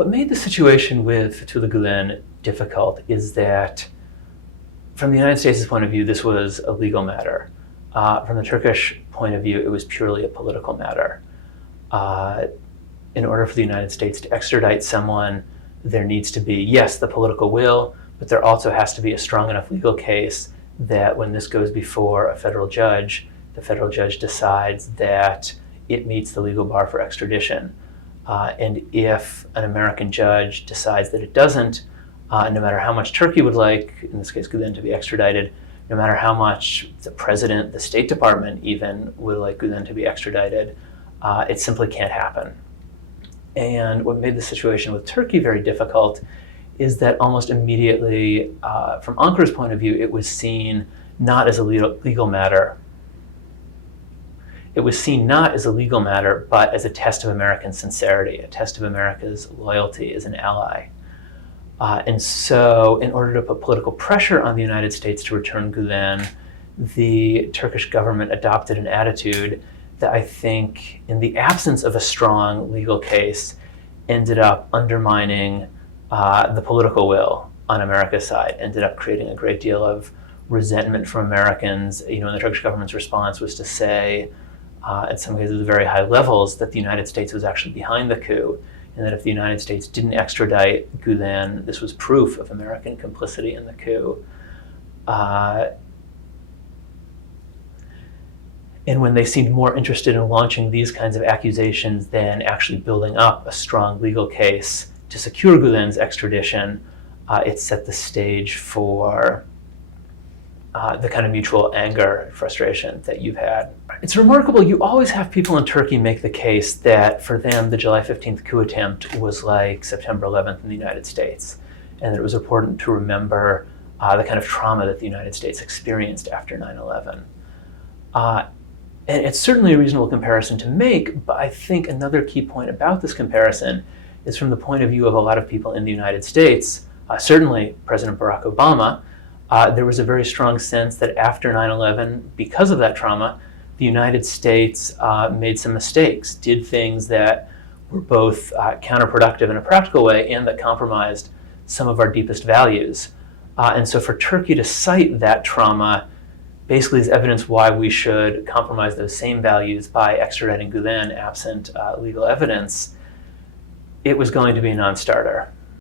What made the situation with Fethullah Gülen difficult is that, from the United States' point of view, this was a legal matter. From the Turkish point of view, it was purely a political matter. In order for the United States to extradite someone, there needs to be, yes, the political will, but there also has to be a strong enough legal case that when this goes before a federal judge, the federal judge decides that it meets the legal bar for extradition. And if an American judge decides that it doesn't, no matter how much Turkey would like, in this case Gülen, to be extradited, no matter how much the president, the State Department even, would like Gülen to be extradited, it simply can't happen. And what made the situation with Turkey very difficult is that almost immediately, from Ankar's point of view, it was seen not as a legal matter. It was seen not as a legal matter, but as a test of American sincerity, a test of America's loyalty as an ally. And so, in order to put political pressure on the United States to return Gülen, the Turkish government adopted an attitude that I think, in the absence of a strong legal case, ended up undermining the political will on America's side, ended up creating a great deal of resentment from Americans. And the Turkish government's response was to say, in some cases at very high levels, that the United States was actually behind the coup, and that if the United States didn't extradite Gülen, this was proof of American complicity in the coup. And when they seemed more interested in launching these kinds of accusations than actually building up a strong legal case to secure Gülen's extradition, it set the stage for the kind of mutual anger and frustration that you've had. It's remarkable, you always have people in Turkey make the case that for them the July 15th coup attempt was like September 11th in the United States, and that it was important to remember the kind of trauma that the United States experienced after 9/11. And it's certainly a reasonable comparison to make, but I think another key point about this comparison is from the point of view of a lot of people in the United States, certainly President Barack Obama. There was a very strong sense that after 9/11, because of that trauma, the United States made some mistakes, did things that were both counterproductive in a practical way and that compromised some of our deepest values. And so for Turkey to cite that trauma basically is evidence why we should compromise those same values by extraditing Gülen absent legal evidence, it was going to be a non-starter.